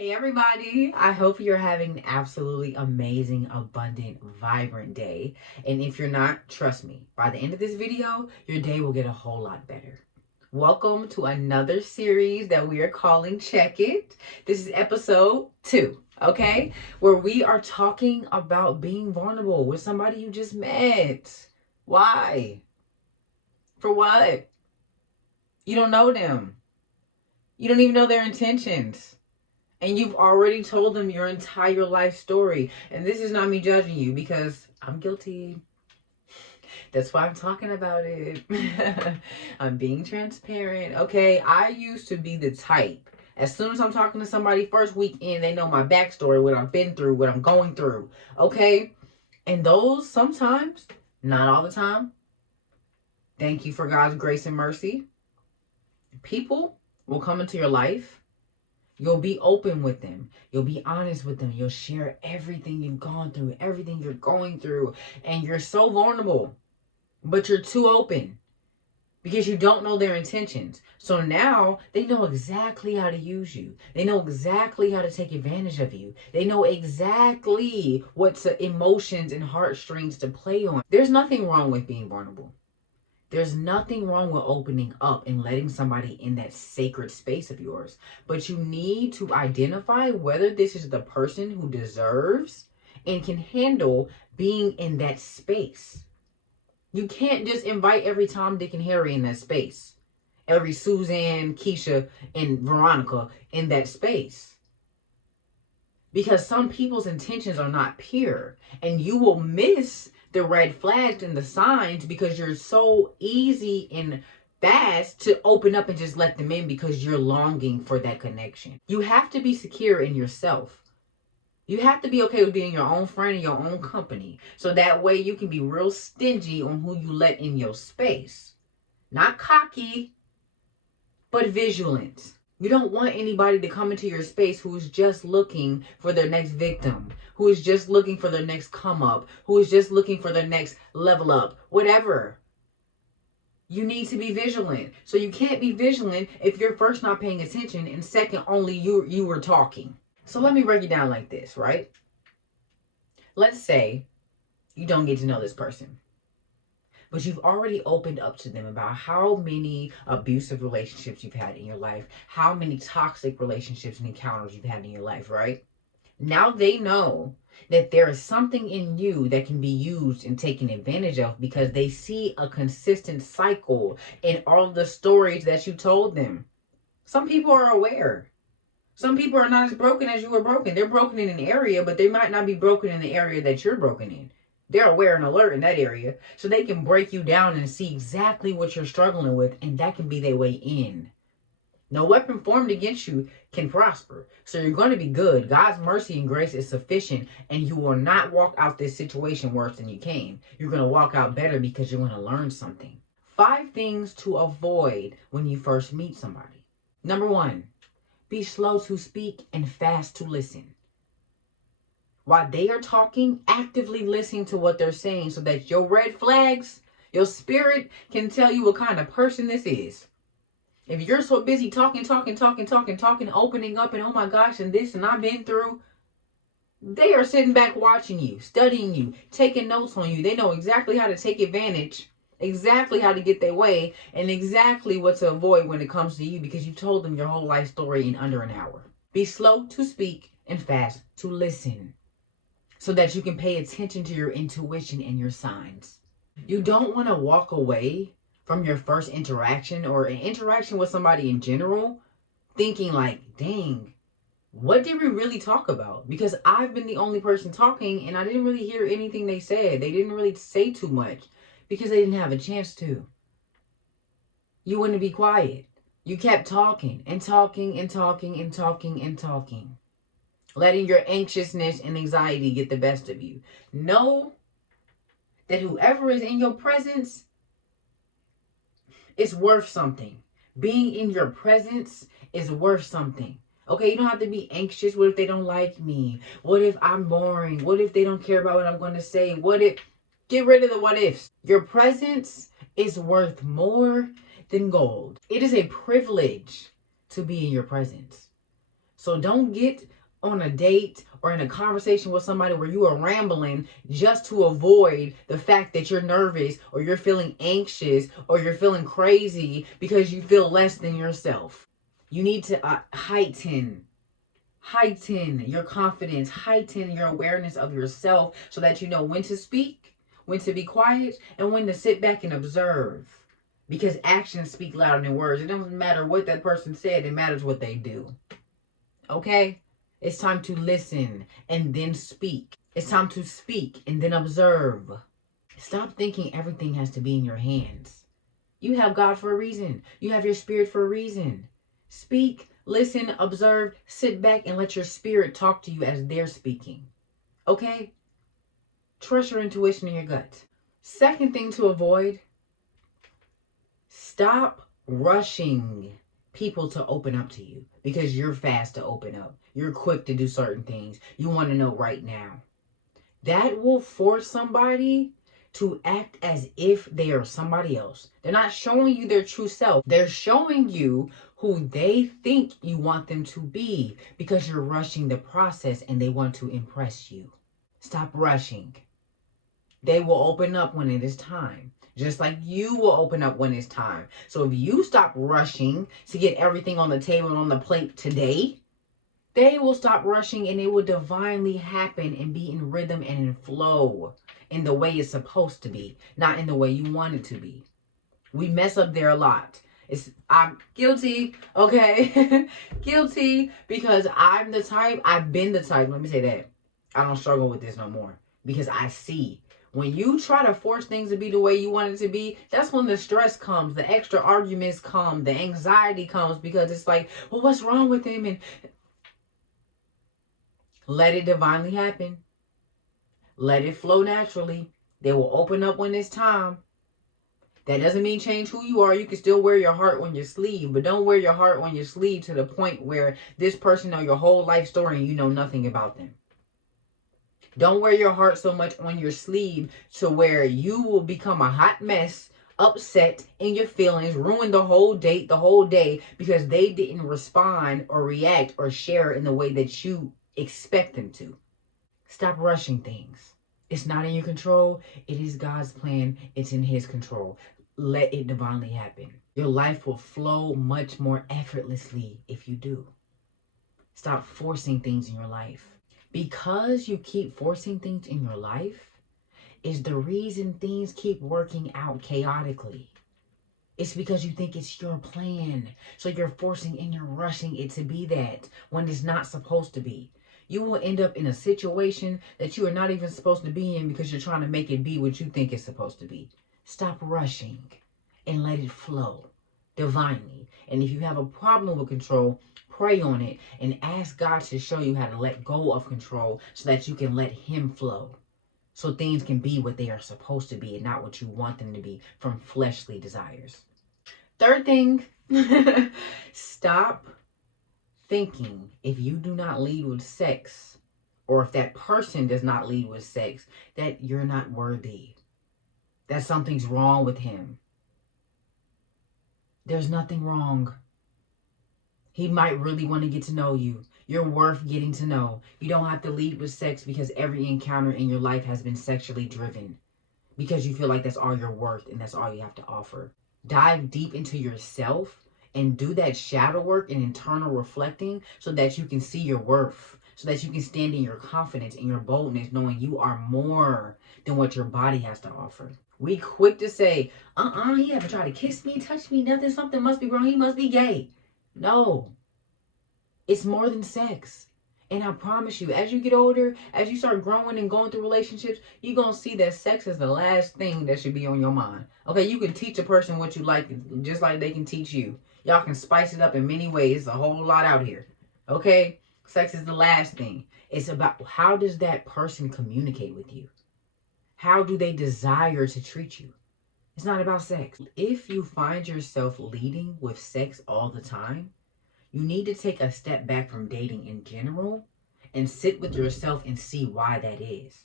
Hey everybody, I hope you're having an absolutely amazing, abundant, vibrant day. And if you're not, trust me, by the end of this video, your day will get a whole lot better. Welcome to another series that we are calling Check It. This is episode 2, okay? Where we are talking about being vulnerable with somebody you just met. Why? For what? You don't know them. You don't even know their intentions. And you've already told them your entire life story. And this is not me judging you because I'm guilty. That's why I'm talking about it. I'm being transparent. Okay, I used to be the type. As soon as I'm talking to somebody first weekend, they know my backstory, what I've been through, what I'm going through. Okay? And those sometimes, not all the time, thank you for God's grace and mercy, people will come into your life. You'll be open with them. You'll be honest with them. You'll share everything you've gone through, everything you're going through. And you're so vulnerable, but you're too open because you don't know their intentions. So now they know exactly how to use you. They know exactly how to take advantage of you. They know exactly what emotions and heartstrings to play on. There's nothing wrong with being vulnerable. There's nothing wrong with opening up and letting somebody in that sacred space of yours. But you need to identify whether this is the person who deserves and can handle being in that space. You can't just invite every Tom, Dick, and Harry in that space. Every Suzanne, Keisha, and Veronica in that space. Because some people's intentions are not pure. And you will miss the red flags and the signs because you're so easy and fast to open up and just let them in because you're longing for that connection. You have to be secure in yourself. You have to be okay with being your own friend and your own company. So that way you can be real stingy on who you let in your space. Not cocky, but vigilant. You don't want anybody to come into your space who is just looking for their next victim, who is just looking for their next come up, who is just looking for their next level up, whatever. You need to be vigilant. So you can't be vigilant if you're first not paying attention and second only you were talking. So let me break it down like this, right? Let's say you don't get to know this person, but you've already opened up to them about how many abusive relationships you've had in your life, how many toxic relationships and encounters you've had in your life, right? Now they know that there is something in you that can be used and taken advantage of because they see a consistent cycle in all of the stories that you told them. Some people are aware. Some people are not as broken as you were broken. They're broken in an area, but they might not be broken in the area that you're broken in. They're aware and alert in that area, so they can break you down and see exactly what you're struggling with, and that can be their way in. No weapon formed against you can prosper. So you're going to be good. God's mercy and grace is sufficient, and you will not walk out this situation worse than you came. You're going to walk out better because you're going to learn something. 5 things to avoid when you first meet somebody. Number 1, be slow to speak and fast to listen. While they are talking, actively listening to what they're saying so that your red flags, your spirit can tell you what kind of person this is. If you're so busy talking, opening up, and oh my gosh, and this, and I've been through, they are sitting back watching you, studying you, taking notes on you. They know exactly how to take advantage, exactly how to get their way, and exactly what to avoid when it comes to you because you told them your whole life story in under an hour. Be slow to speak and fast to listen so that you can pay attention to your intuition and your signs. You don't want to walk away from your first interaction or an interaction with somebody in general thinking like, dang, what did we really talk about? Because I've been the only person talking and I didn't really hear anything they said. They didn't really say too much because they didn't have a chance to. You wouldn't be quiet. You kept talking and talking and talking and talking and talking, letting your anxiousness and anxiety get the best of you. Know that whoever is in your presence is worth something. Being in your presence is worth something. Okay, you don't have to be anxious. What if they don't like me? What if I'm boring? What if they don't care about what I'm going to say? What if... Get rid of the what ifs. Your presence is worth more than gold. It is a privilege to be in your presence. So don't get on a date or in a conversation with somebody where you are rambling just to avoid the fact that you're nervous or you're feeling anxious or you're feeling crazy because you feel less than yourself. You need to heighten your confidence, heighten your awareness of yourself so that you know when to speak, when to be quiet, and when to sit back and observe. Because actions speak louder than words. It doesn't matter what that person said, it matters what they do. Okay? It's time to listen and then speak. It's time to speak and then observe. Stop thinking everything has to be in your hands. You have God for a reason. You have your spirit for a reason. Speak, listen, observe, sit back, and let your spirit talk to you as they're speaking. Okay? Trust your intuition and your gut. Second thing to avoid, stop rushing people to open up to you because you're fast to open up. You're quick to do certain things. You want to know right now. That will force somebody to act as if they are somebody else. They're not showing you their true self. They're showing you who they think you want them to be because you're rushing the process and they want to impress you. Stop rushing. They will open up when it is time. Just like you will open up when it's time. So if you stop rushing to get everything on the table and on the plate today, they will stop rushing and it will divinely happen and be in rhythm and in flow in the way it's supposed to be, not in the way you want it to be. We mess up there a lot. I'm guilty, okay? Guilty because I've been the type, let me say that. I don't struggle with this no more because I see when you try to force things to be the way you want it to be, that's when the stress comes, the extra arguments come, the anxiety comes because it's like, well, what's wrong with him? And let it divinely happen. Let it flow naturally. They will open up when it's time. That doesn't mean change who you are. You can still wear your heart on your sleeve, but don't wear your heart on your sleeve to the point where this person know your whole life story and you know nothing about them. Don't wear your heart so much on your sleeve to where you will become a hot mess, upset in your feelings, ruin the whole date, the whole day, because they didn't respond or react or share in the way that you expect them to. Stop rushing things. It's not in your control. It is God's plan. It's in His control. Let it divinely happen. Your life will flow much more effortlessly if you do. Stop forcing things in your life. Because you keep forcing things in your life is the reason things keep working out chaotically. It's because you think it's your plan. So you're forcing and you're rushing it to be that when it's not supposed to be. You will end up in a situation that you are not even supposed to be in because you're trying to make it be what you think it's supposed to be. Stop rushing and let it flow divinely. And if you have a problem with control, pray on it and ask God to show you how to let go of control so that you can let Him flow. So things can be what they are supposed to be and not what you want them to be from fleshly desires. Third thing, stop thinking if you do not lead with sex or if that person does not lead with sex that you're not worthy, that something's wrong with him. There's nothing wrong. He might really want to get to know you. You're worth getting to know. You don't have to lead with sex because every encounter in your life has been sexually driven because you feel like that's all you're worth and that's all you have to offer. Dive deep into yourself and do that shadow work and internal reflecting so that you can see your worth, so that you can stand in your confidence and your boldness, knowing you are more than what your body has to offer. We quick to say, he haven't tried to kiss me, touch me, nothing, something must be wrong, he must be gay. No, it's more than sex. And I promise you, as you get older, as you start growing and going through relationships, you're going to see that sex is the last thing that should be on your mind. Okay, you can teach a person what you like, just like they can teach you. Y'all can spice it up in many ways. It's a whole lot out here. Okay, sex is the last thing. It's about how does that person communicate with you? How do they desire to treat you? It's not about sex. If you find yourself leading with sex all the time, you need to take a step back from dating in general and sit with yourself and see why that is.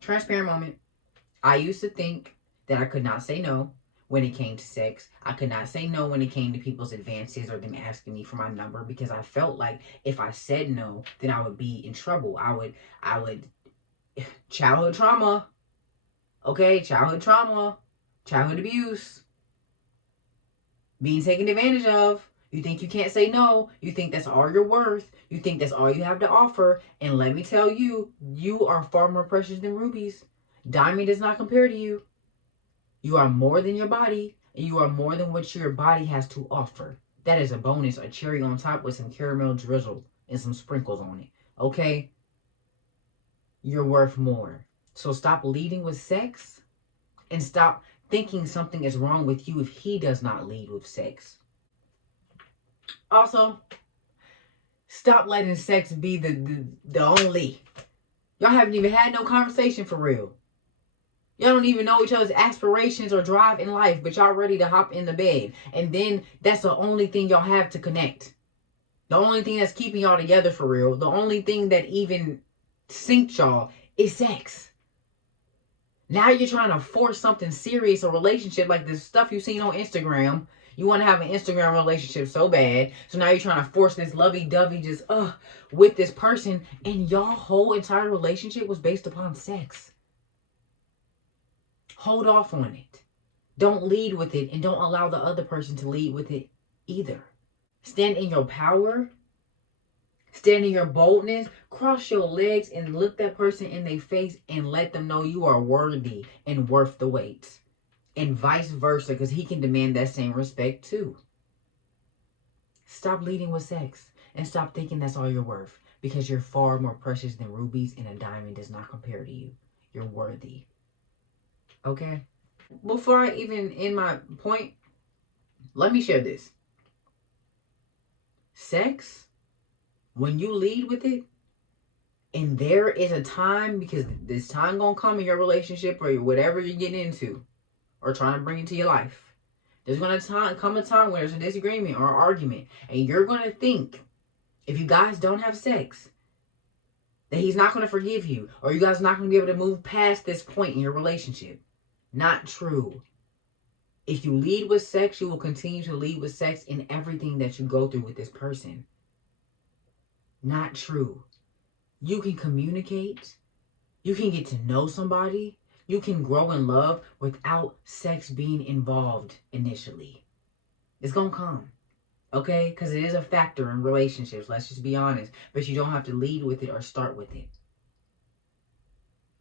Transparent moment. I used to think that I could not say no, when it came to sex. I could not say no when it came to people's advances or them asking me for my number, because I felt like if I said no, then I would be in trouble. I would childhood trauma. Okay, childhood abuse, being taken advantage of. You think you can't say no. You think that's all you're worth. You think that's all you have to offer. And let me tell you, you are far more precious than rubies. Diamond does not compare to you. You are more than your body, and you are more than what your body has to offer. That is a bonus, a cherry on top with some caramel drizzle and some sprinkles on it. Okay? You're worth more. So stop leading with sex and stop thinking something is wrong with you if he does not lead with sex. Also, stop letting sex be the only. Y'all haven't even had no conversation for real. Y'all don't even know each other's aspirations or drive in life, but y'all ready to hop in the bed. And then that's the only thing y'all have to connect. The only thing that's keeping y'all together for real. The only thing that even synced y'all is sex. Now you're trying to force something serious, a relationship like this stuff you've seen on Instagram. You want to have an Instagram relationship so bad. So now you're trying to force this lovey-dovey just with this person. And y'all whole entire relationship was based upon sex. Hold off on it. Don't lead with it, and don't allow the other person to lead with it either. Stand in your power. Stand in your boldness. Cross your legs and look that person in their face and let them know you are worthy and worth the wait. And vice versa, because he can demand that same respect too. Stop leading with sex and stop thinking that's all you're worth, because you're far more precious than rubies, and a diamond does not compare to you. You're worthy. Okay? Before I even end my point, let me share this. Sex, when you lead with it, and there is a time, because this time gonna come in your relationship or whatever you're getting into or trying to bring into your life. There's gonna come a time when there's a disagreement or an argument, and you're gonna think, if you guys don't have sex, that he's not gonna forgive you, or you guys are not gonna be able to move past this point in your relationship. Not true. If you lead with sex, you will continue to lead with sex in everything that you go through with this person. Not true. You can communicate. You can get to know somebody. You can grow in love without sex being involved initially. It's going to come. Okay? Because it is a factor in relationships. Let's just be honest. But you don't have to lead with it or start with it.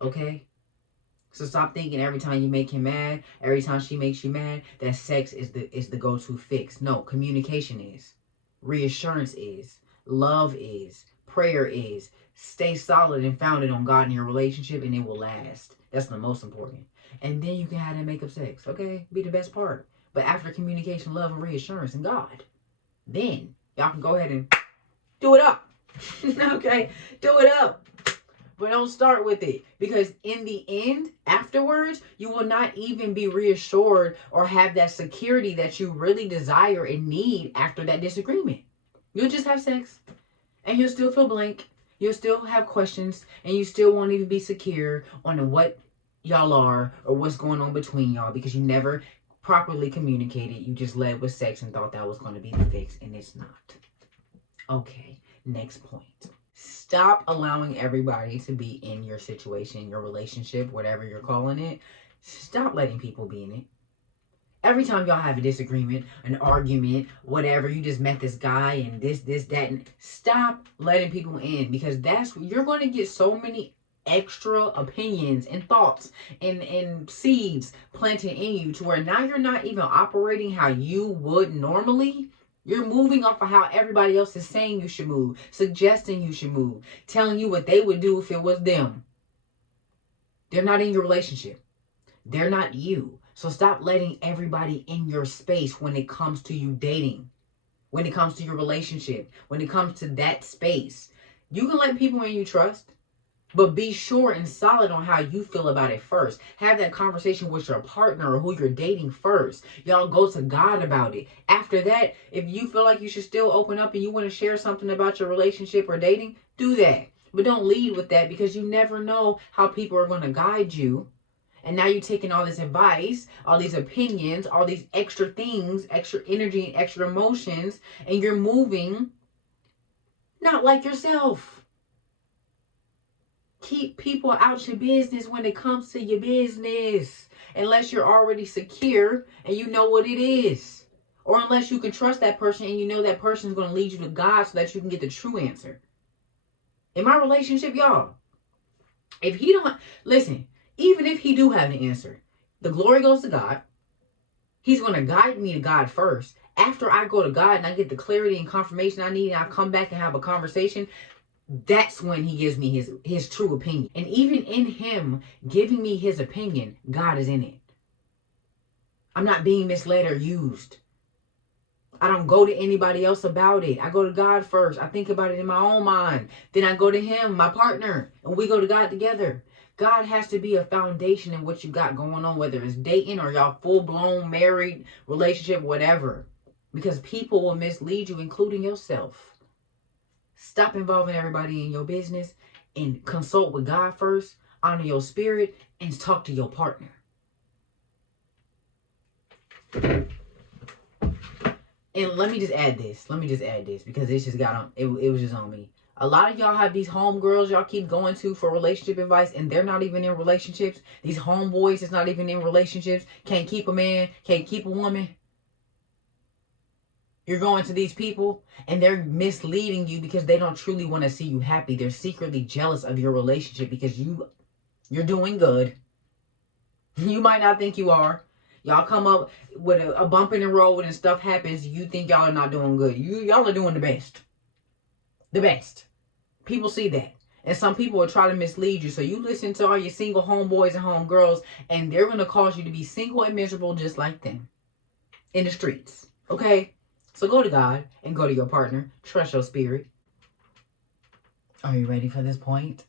Okay? So stop thinking every time you make him mad, every time she makes you mad, that sex is the go-to fix. No, communication is. Reassurance is. Love is. Prayer is. Stay solid and founded on God in your relationship, and it will last. That's the most important. And then you can have that make-up sex, okay? Be the best part. But after communication, love, and reassurance and God, then y'all can go ahead and do it up. Okay? Do it up. But don't start with it, because in the end, afterwards, you will not even be reassured or have that security that you really desire and need after that disagreement. You'll just have sex and you'll still feel blank. You'll still have questions, and you still won't even be secure on what y'all are or what's going on between y'all, because you never properly communicated. You just led with sex and thought that was going to be the fix, and it's not. Okay, next point. Stop allowing everybody to be in your situation, your relationship, whatever you're calling it. Stop letting people be in it. Every time y'all have a disagreement, an argument, whatever, you just met this guy and this, that, and stop letting people in, because you're going to get so many extra opinions and thoughts and seeds planted in you to where now you're not even operating how you would normally. You're moving off of how everybody else is saying you should move, suggesting you should move, telling you what they would do if it was them. They're not in your relationship. They're not you. So stop letting everybody in your space when it comes to you dating, when it comes to your relationship, when it comes to that space. You can let people in you trust, but be sure and solid on how you feel about it first. Have that conversation with your partner or who you're dating first. Y'all go to God about it. After that, if you feel like you should still open up and you want to share something about your relationship or dating, do that. But don't lead with that, because you never know how people are going to guide you And now you're taking all this advice, all these opinions, all these extra things, extra energy and extra emotions, and you're moving not like yourself. Keep people out your business when it comes to your business. Unless you're already secure and you know what it is. Or unless you can trust that person and you know that person is going to lead you to God so that you can get the true answer. In my relationship, y'all, if he don't, listen, even if he do have the answer, the glory goes to God. He's going to guide me to God first. After I go to God and I get the clarity and confirmation I need and I come back and have a conversation, that's when he gives me his true opinion. And even in him giving me his opinion, God is in it. I'm not being misled or used. I don't go to anybody else about it. I go to God first. I think about it in my own mind. Then I go to him, my partner, and we go to God together. God has to be a foundation in what you got going on, whether it's dating or y'all full-blown married relationship, whatever. Because people will mislead you, including yourself. Stop involving everybody in your business and consult with God first, honor your spirit, and talk to your partner. And let me just add this because it just got on, it was just on me. A lot of y'all have these homegirls y'all keep going to for relationship advice, and they're not even in relationships. These homeboys is not even in relationships. Can't keep a man, can't keep a woman. You're going to these people, and they're misleading you because they don't truly want to see you happy. They're secretly jealous of your relationship because you're doing good. You might not think you are. Y'all come up with a bump in the road and stuff happens. You think y'all are not doing good. Y'all are doing the best. The best. People see that. And some people will try to mislead you. So you listen to all your single homeboys and homegirls, and they're going to cause you to be single and miserable just like them. In the streets. Okay? So go to God and go to your partner. Trust your spirit. Are you ready for this point?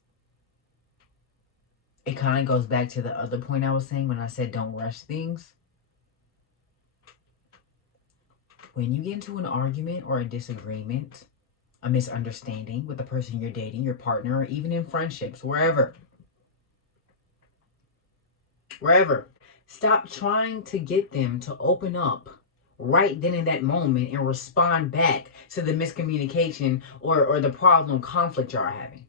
It kind of goes back to the other point I was saying when I said don't rush things. When you get into an argument or a disagreement, a misunderstanding with the person you're dating, your partner, or even in friendships, wherever, stop trying to get them to open up right then in that moment and respond back to the miscommunication or the problem, conflict you're having.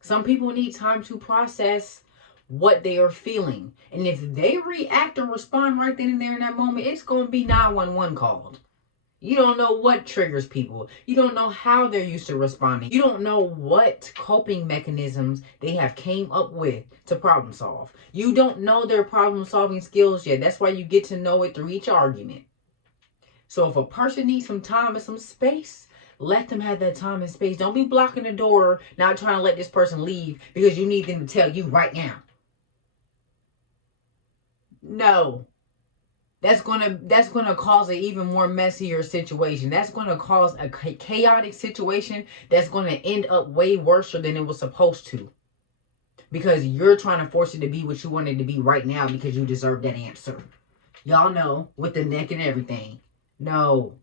Some people need time to process what they are feeling. And if they react and respond right then and there in that moment, it's going to be 911 called. You don't know what triggers people. You don't know how they're used to responding. You don't know what coping mechanisms they have came up with to problem solve. You don't know their problem solving skills yet. That's why you get to know it through each argument. So if a person needs some time and some space, let them have that time and space. Don't be blocking the door, not trying to let this person leave because you need them to tell you right now. No. That's gonna cause an even more messier situation. That's gonna cause a chaotic situation that's gonna end up way worse than it was supposed to. Because you're trying to force it to be what you want it to be right now because you deserve that answer. Y'all know, with the neck and everything. No.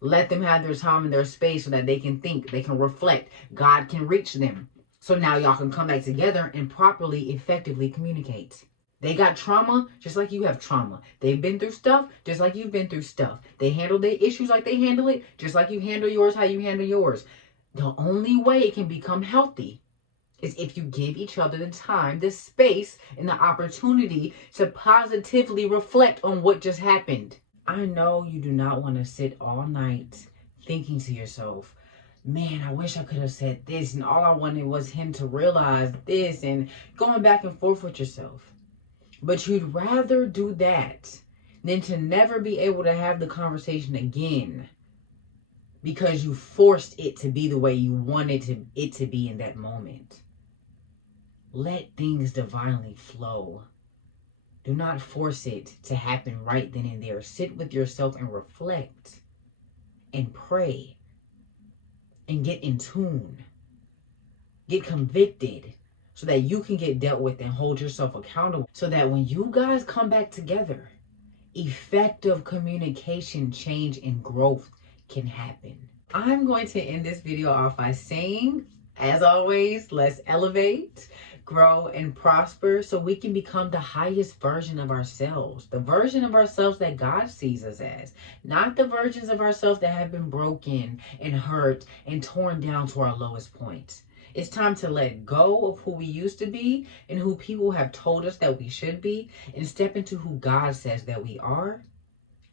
Let them have their time and their space so that they can think, they can reflect. God can reach them. So now y'all can come back together and properly, effectively communicate. They got trauma just like you have trauma. They've been through stuff just like you've been through stuff. They handle their issues like they handle it, just like you handle yours, how you handle yours. The only way it can become healthy is if you give each other the time, the space, and the opportunity to positively reflect on what just happened. I know you do not want to sit all night thinking to yourself, man, I wish I could have said this, and all I wanted was him to realize this, and going back and forth with yourself. But you'd rather do that than to never be able to have the conversation again because you forced it to be the way you wanted it to be in that moment. Let things divinely flow. Do not force it to happen right then and there. Sit with yourself and reflect and pray and get in tune. Get convicted so that you can get dealt with and hold yourself accountable so that when you guys come back together, effective communication, change, and growth can happen. I'm going to end this video off by saying, as always, let's elevate, grow, and prosper so we can become the highest version of ourselves, the version of ourselves that God sees us as, not the versions of ourselves that have been broken and hurt and torn down to our lowest points. It's time to let go of who we used to be and who people have told us that we should be and step into who God says that we are,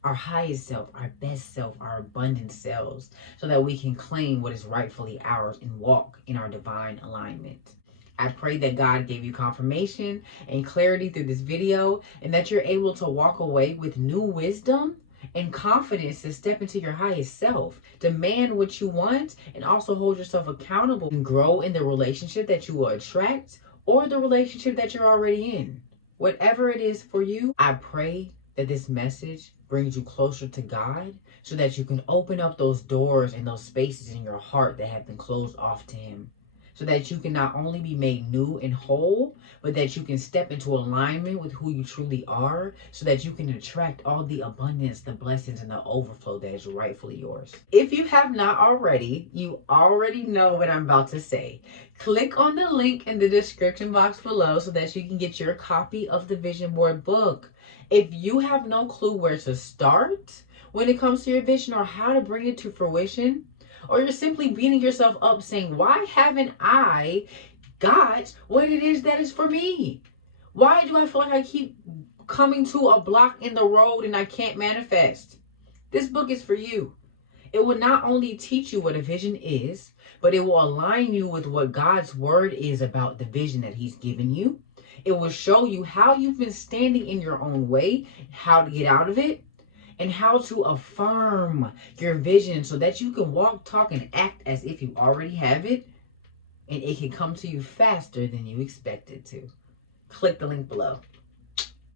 our highest self, our best self, our abundant selves, so that we can claim what is rightfully ours and walk in our divine alignment. I pray that God gave you confirmation and clarity through this video and that you're able to walk away with new wisdom and confidence to step into your highest self, demand what you want, and also hold yourself accountable and grow in the relationship that you will attract or the relationship that you're already in. Whatever it is for you, I pray that this message brings you closer to God so that you can open up those doors and those spaces in your heart that have been closed off to Him. So that you can not only be made new and whole, but that you can step into alignment with who you truly are so that you can attract all the abundance, the blessings, and the overflow that is rightfully yours. If you have not already, you already know what I'm about to say. Click on the link in the description box below so that you can get your copy of the Vision Board book. If you have no clue where to start when it comes to your vision or how to bring it to fruition, or you're simply beating yourself up saying, why haven't I got what it is that is for me? Why do I feel like I keep coming to a block in the road and I can't manifest? This book is for you. It will not only teach you what a vision is, but it will align you with what God's word is about the vision that He's given you. It will show you how you've been standing in your own way, how to get out of it, and how to affirm your vision so that you can walk, talk, and act as if you already have it, and it can come to you faster than you expected to. Click the link below.